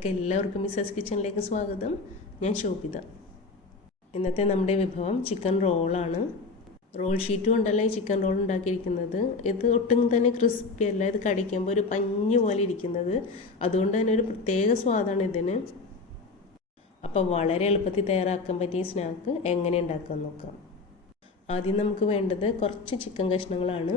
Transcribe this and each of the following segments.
നിങ്ങൾക്ക് എല്ലാവർക്കും മിസസ് കിച്ചണിലേക്ക് സ്വാഗതം. ഞാൻ ശോഭിത. ഇന്നത്തെ നമ്മുടെ വിഭവം ചിക്കൻ റോളാണ്. റോൾ ഷീറ്റ് കൊണ്ടല്ല ഈ ചിക്കൻ റോൾ ഉണ്ടാക്കിയിരിക്കുന്നത്. ഇത് ഒട്ടും തന്നെ ക്രിസ്പി അല്ല, ഇത് കടിക്കുമ്പോൾ ഒരു പഞ്ഞ് പോലെ ഇരിക്കുന്നത്. അതുകൊണ്ട് തന്നെ ഒരു പ്രത്യേക സ്വാദാണ് ഇതിന്. അപ്പോൾ വളരെ എളുപ്പത്തിൽ തയ്യാറാക്കാൻ പറ്റിയ സ്നാക്ക് എങ്ങനെ ഉണ്ടാക്കാൻ നോക്കാം. ആദ്യം നമുക്ക് വേണ്ടത് കുറച്ച് ചിക്കൻ കഷ്ണങ്ങളാണ്.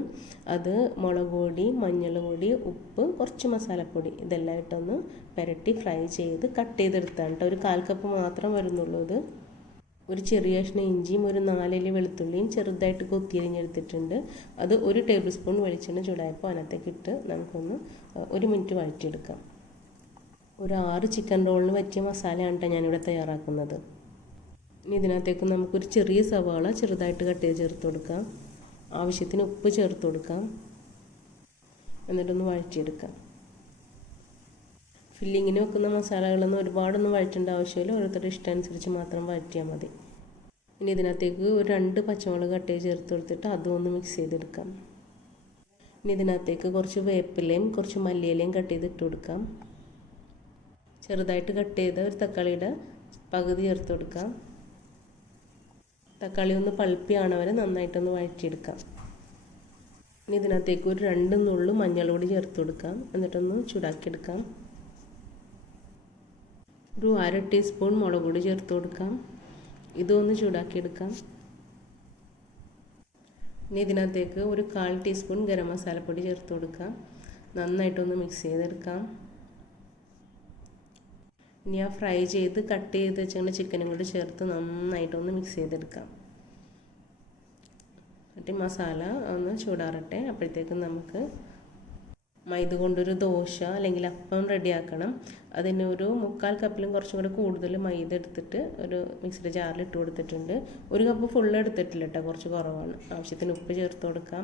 അത് മുളക് പൊടി, മഞ്ഞൾ പൊടി, ഉപ്പ്, കുറച്ച് മസാലപ്പൊടി ഇതെല്ലാം ഇട്ടൊന്ന് പുരട്ടി ഫ്രൈ ചെയ്ത് കട്ട് ചെയ്തെടുത്താണ് കേട്ടോ. ഒരു 1/4 കപ്പ് മാത്രം വരുന്നുള്ളൂ ഇത്. ഒരു ചെറിയ കഷ്ണം ഇഞ്ചിയും ഒരു 4 അല്ലി വെളുത്തുള്ളിയും ചെറുതായിട്ട് കൊത്തിയരിഞ്ഞെടുത്തിട്ടുണ്ട്. അത് 1 ടേബിൾ സ്പൂൺ വെളിച്ചെണ്ണ ചൂടായപ്പോൾ അതിനകത്തേക്ക് ഇട്ട് നമുക്കൊന്ന് 1 മിനിറ്റ് വഴറ്റിയെടുക്കാം. ഒരു 6 ചിക്കൻ റോളിന് പറ്റിയ മസാലയാണ് കേട്ടോ ഞാനിവിടെ തയ്യാറാക്കുന്നത്. ഇനി ഇതിനകത്തേക്ക് നമുക്കൊരു ചെറിയ സവാള ചെറുതായിട്ട് കട്ട് ചെയ്ത് ചേർത്ത് കൊടുക്കാം. ആവശ്യത്തിന് ഉപ്പ് ചേർത്ത് കൊടുക്കാം. എന്നിട്ടൊന്ന് വഴറ്റിയെടുക്കാം. ഫില്ലിങ്ങിന് വെക്കുന്ന മസാലകളൊന്നും ഒരുപാടൊന്നും വഴറ്റേണ്ട ആവശ്യമില്ല. ഓരോരുത്തരുടെ ഇഷ്ടമനുസരിച്ച് മാത്രം വഴറ്റിയാൽ മതി. ഇനി ഇതിനകത്തേക്ക് ഒരു 2 പച്ചമുളക് കട്ട് ചെയ്ത് ചേർത്ത് കൊടുത്തിട്ട് അതും ഒന്ന് മിക്സ് ചെയ്തെടുക്കാം. ഇനി ഇതിനകത്തേക്ക് കുറച്ച് വേപ്പിലയും കുറച്ച് മല്ലിയിലയും കട്ട് ചെയ്ത് ഇട്ട് കൊടുക്കാം. ചെറുതായിട്ട് കട്ട് ചെയ്ത ഒരു തക്കാളിയുടെ പകുതി ചേർത്ത് കൊടുക്കാം. തക്കാളി ഒന്ന് പൾപ്പിയാണ് വരെ നന്നായിട്ടൊന്ന് വഴറ്റിയെടുക്കാം. ഇനി ഇതിനകത്തേക്ക് ഒരു 2 നുള്ളു മഞ്ഞൾ പൊടി ചേർത്ത് കൊടുക്കാം. എന്നിട്ടൊന്ന് ചൂടാക്കിയെടുക്കാം. ഒരു 1/2 ടീസ്പൂൺ മുളക് പൊടി ചേർത്ത് കൊടുക്കാം. ഇതൊന്ന് ചൂടാക്കിയെടുക്കാം. ഇനി ഇതിനകത്തേക്ക് ഒരു 1/4 ടീസ്പൂൺ ഗരം മസാലപ്പൊടി ചേർത്ത് കൊടുക്കാം. നന്നായിട്ടൊന്ന് മിക്സ് ചെയ്തെടുക്കാം. ഇനി ആ ഫ്രൈ ചെയ്ത് കട്ട് ചെയ്ത് വെച്ചിട്ട് ചിക്കനും കൂടി ചേർത്ത് നന്നായിട്ടൊന്ന് മിക്സ് ചെയ്തെടുക്കാം. എന്നിട്ട് മസാല ഒന്ന് ചൂടാറട്ടെ. അപ്പോഴത്തേക്കും നമുക്ക് മൈദ കൊണ്ടൊരു ദോശ അല്ലെങ്കിൽ അപ്പം റെഡിയാക്കണം. അതിന് ഒരു 1/4 കപ്പിലും കുറച്ചും കൂടെ കൂടുതൽ മൈദ എടുത്തിട്ട് ഒരു മിക്സിയുടെ ജാറിൽ ഇട്ട് കൊടുത്തിട്ടുണ്ട്. 1 കപ്പ് ഫുള്ള് എടുത്തിട്ടില്ല കേട്ടോ, കുറച്ച് കുറവാണ്. ആവശ്യത്തിന് ഉപ്പ് ചേർത്ത് കൊടുക്കാം.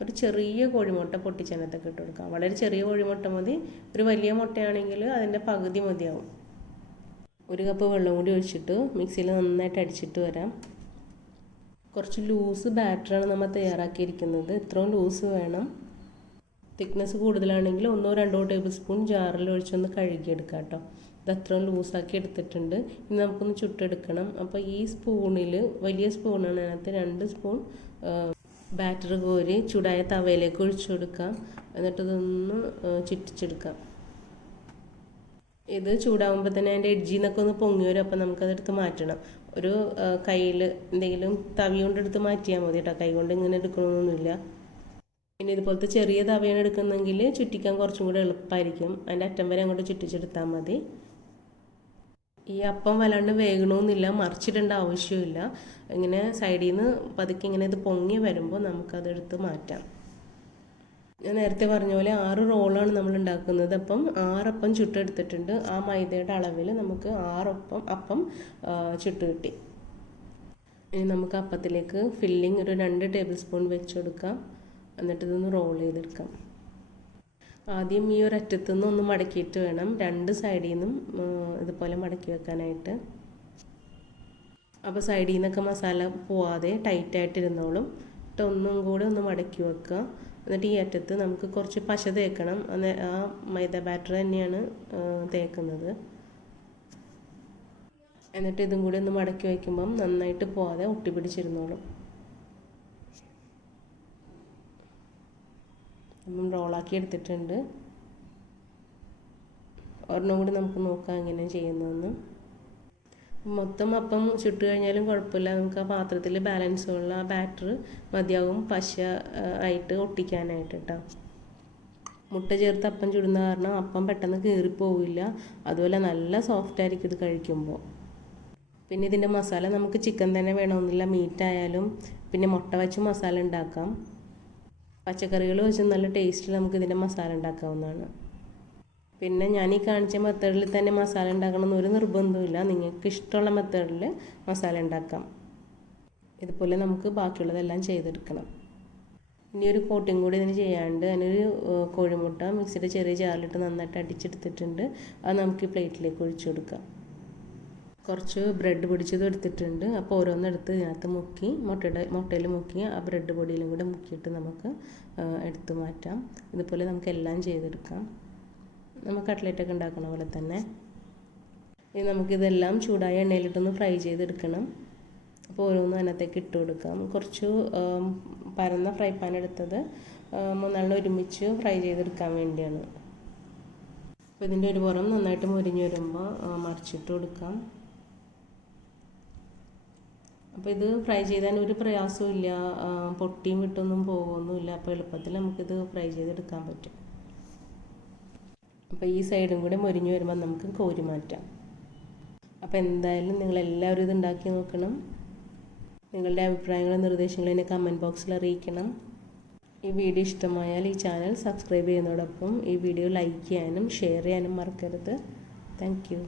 ഒരു ചെറിയ കോഴിമുട്ട പൊട്ടിച്ചതിനകത്തൊക്കെ ഇട്ട് കൊടുക്കാം. വളരെ ചെറിയ കോഴിമുട്ട മതി. ഒരു വലിയ മുട്ടയാണെങ്കിൽ അതിൻ്റെ പകുതി മതിയാവും. 1 കപ്പ് വെള്ളം കൂടി ഒഴിച്ചിട്ട് മിക്സിയിൽ നന്നായിട്ട് അടിച്ചിട്ട് വരാം. കുറച്ച് ലൂസ് ബാറ്ററാണ് നമ്മൾ തയ്യാറാക്കിയിരിക്കുന്നത്. ഇത്രയും ലൂസ് വേണം. തിക്നെസ് കൂടുതലാണെങ്കിൽ 1-2 ടേബിൾ സ്പൂൺ ജാറിൽ ഒഴിച്ചൊന്ന് കഴുകിയെടുക്കാം കേട്ടോ. ഇത് അത്രയും ലൂസാക്കി എടുത്തിട്ടുണ്ട്. ഇനി നമുക്കൊന്ന് ചുട്ടെടുക്കണം. അപ്പോൾ ഈ സ്പൂണിൽ, വലിയ സ്പൂണാണ്, അതിനകത്ത് 2 സ്പൂൺ ബാറ്റർ കോരി ചൂടായ തവയിലേക്ക് ഒഴിച്ചു കൊടുക്കാം. എന്നിട്ടിതൊന്ന് ചുറ്റിച്ചെടുക്കാം. ഇത് ചൂടാകുമ്പോൾ തന്നെ അതിൻ്റെ എഡ്ജിൽ നിന്നൊക്കെ ഒന്ന് പൊങ്ങി വരും. അപ്പോൾ നമുക്കതെടുത്ത് മാറ്റണം. ഒരു കയ്യിൽ എന്തെങ്കിലും തവി കൊണ്ട് എടുത്ത് മാറ്റിയാൽ മതി കേട്ടോ. കൈ കൊണ്ട് ഇങ്ങനെ എടുക്കണമെന്നൊന്നുമില്ല. പിന്നെ ഇതുപോലത്തെ ചെറിയ തവയാണ് എടുക്കുന്നതെങ്കിൽ ചുറ്റിക്കാൻ കുറച്ചും കൂടെ എളുപ്പമായിരിക്കും. അതിൻ്റെ അറ്റം വരെ അങ്ങോട്ട് ചുറ്റിച്ചെടുത്താൽ മതി. ഈ അപ്പം വല്ലാണ്ട് വേകണമെന്നില്ല, മറിച്ചിടേണ്ട ആവശ്യമില്ല. ഇങ്ങനെ സൈഡിൽ നിന്ന് പതുക്കെ ഇങ്ങനെ ഇത് പൊങ്ങി വരുമ്പോൾ നമുക്കതെടുത്ത് മാറ്റാം. ഞാൻ നേരത്തെ പറഞ്ഞ പോലെ 6 റോളാണ് നമ്മൾ ഉണ്ടാക്കുന്നത്. അപ്പം 6 അപ്പം ചുട്ടെടുത്തിട്ടുണ്ട്. ആ മൈദയുടെ അളവിൽ നമുക്ക് 6 അപ്പം ചുട്ട് കിട്ടി. ഇനി നമുക്ക് അപ്പത്തിലേക്ക് ഫില്ലിങ് ഒരു 2 ടേബിൾ സ്പൂൺ വെച്ച് കൊടുക്കാം. എന്നിട്ട് ഇതൊന്ന് റോൾ ചെയ്തെടുക്കാം. ആദ്യം ഈ ഒരു അറ്റത്തു നിന്ന് ഒന്ന് മടക്കിയിട്ട് വേണം 2 സൈഡിൽ നിന്നും ഇതുപോലെ മടക്കി വെക്കാനായിട്ട്. അപ്പോൾ സൈഡിൽ നിന്നൊക്കെ മസാല പോവാതെ ടൈറ്റായിട്ടിരുന്നോളും. എന്നിട്ട് ഒന്നും കൂടെ ഒന്ന് മടക്കി വെക്കുക. എന്നിട്ട് ഈ അറ്റത്ത് നമുക്ക് കുറച്ച് പശ തേക്കണം. ആ മൈദ ബാറ്റർ തന്നെയാണ് തേക്കുന്നത്. എന്നിട്ട് ഇതും കൂടി ഒന്ന് മടക്കി വയ്ക്കുമ്പം നന്നായിട്ട് പോവാതെ ഒട്ടിപ്പിടിച്ചിരുന്നോളും. അപ്പം റോളാക്കി എടുത്തിട്ടുണ്ട്. ഒരെണ്ണം കൂടി നമുക്ക് നോക്കാം എങ്ങനെ ചെയ്യുന്നതെന്ന്. മൊത്തം അപ്പം ചുട്ട് കഴിഞ്ഞാലും കുഴപ്പമില്ല. നമുക്ക് ആ പാത്രത്തിൽ ബാലൻസുള്ള ആ ബാറ്റർ മതിയാവും പശ ആയിട്ട് ഒട്ടിക്കാനായിട്ട് കേട്ടോ. മുട്ട ചേർത്ത് അപ്പം ചുടുന്ന കാരണം അപ്പം പെട്ടെന്ന് കീറിപ്പോവില്ല. അതുപോലെ നല്ല സോഫ്റ്റ് ആയിരിക്കും ഇത് കഴിക്കുമ്പോൾ. പിന്നെ ഇതിൻ്റെ മസാല നമുക്ക് ചിക്കൻ തന്നെ വേണമെന്നില്ല. മീറ്റായാലും പിന്നെ മുട്ട വെച്ച് മസാല ഉണ്ടാക്കാം. പച്ചക്കറികൾ വെച്ച് നല്ല ടേസ്റ്റിൽ നമുക്ക് ഇതിൻ്റെ മസാല ഉണ്ടാക്കാവുന്നതാണ്. പിന്നെ ഞാൻ ഈ കാണിച്ച മെത്തേഡിൽ തന്നെ മസാല ഉണ്ടാക്കണമെന്ന് ഒരു നിർബന്ധമില്ല. നിങ്ങൾക്ക് ഇഷ്ടമുള്ള മെത്തേഡിൽ മസാല ഉണ്ടാക്കാം. ഇതുപോലെ നമുക്ക് ബാക്കിയുള്ളതെല്ലാം ചെയ്തെടുക്കണം. ഇനി ഒരു കോട്ടിങ് കൂടി ഇതിന് ചെയ്യാണ്ട് അതിനൊരു കോഴിമുട്ട മിക്സിയുടെ ചെറിയ ജാറിലിട്ട് നന്നായിട്ട് അടിച്ചെടുത്തിട്ടുണ്ട്. അത് നമുക്ക് ഈ പ്ലേറ്റിലേക്ക് ഒഴിച്ചു കൊടുക്കാം. കുറച്ച് ബ്രെഡ് പൊടിച്ചത് എടുത്തിട്ടുണ്ട്. അപ്പോൾ ഓരോന്നെടുത്ത് ഇതിനകത്ത് മുക്കി മുട്ടയിൽ മുക്കി ആ ബ്രെഡ് പൊടിയിലും കൂടെ മുക്കിയിട്ട് നമുക്ക് എടുത്ത് മാറ്റാം. ഇതുപോലെ നമുക്ക് എല്ലാം ചെയ്തെടുക്കാം. നമുക്ക് കട്ട്ലറ്റൊക്കെ ഉണ്ടാക്കുന്ന പോലെ തന്നെ. ഇനി നമുക്കിതെല്ലാം ചൂടായ എണ്ണയിലിട്ടൊന്ന് ഫ്രൈ ചെയ്തെടുക്കണം. അപ്പോൾ ഓരോന്നും അതിനകത്തേക്ക് ഇട്ട് കൊടുക്കാം. കുറച്ച് പരന്ന ഫ്രൈ പാൻ എടുത്തത് മൂന്നെണ്ണം ഒരുമിച്ച് ഫ്രൈ ചെയ്തെടുക്കാൻ വേണ്ടിയാണ്. അപ്പോൾ ഇതിൻ്റെ ഒരു പുറം നന്നായിട്ട് മുരിഞ്ഞ് വരുമ്പോൾ മറിച്ചിട്ട് കൊടുക്കാം. അപ്പോൾ ഇത് ഫ്രൈ ചെയ്താൽ ഒരു പ്രയാസവും ഇല്ല, പൊട്ടിയും വിട്ടൊന്നും പോകുമൊന്നുമില്ല. അപ്പോൾ എളുപ്പത്തിൽ നമുക്കിത് ഫ്രൈ ചെയ്തെടുക്കാൻ പറ്റും. അപ്പോൾ ഈ സൈഡും കൂടെ മുരിഞ്ഞ് വരുമ്പോൾ നമുക്ക് കോരി മാറ്റാം. അപ്പോൾ എന്തായാലും നിങ്ങളെല്ലാവരും ഇത് ഉണ്ടാക്കി നോക്കണം. നിങ്ങളുടെ അഭിപ്രായങ്ങളും നിർദ്ദേശങ്ങളും എന്നെ കമൻറ്റ് ബോക്സിൽ അറിയിക്കണം. ഈ വീഡിയോ ഇഷ്ടമായാൽ ഈ ചാനൽ സബ്സ്ക്രൈബ് ചെയ്യുന്നതോടൊപ്പം ഈ വീഡിയോ ലൈക്ക് ചെയ്യാനും ഷെയർ ചെയ്യാനും മറക്കരുത്. Thank you.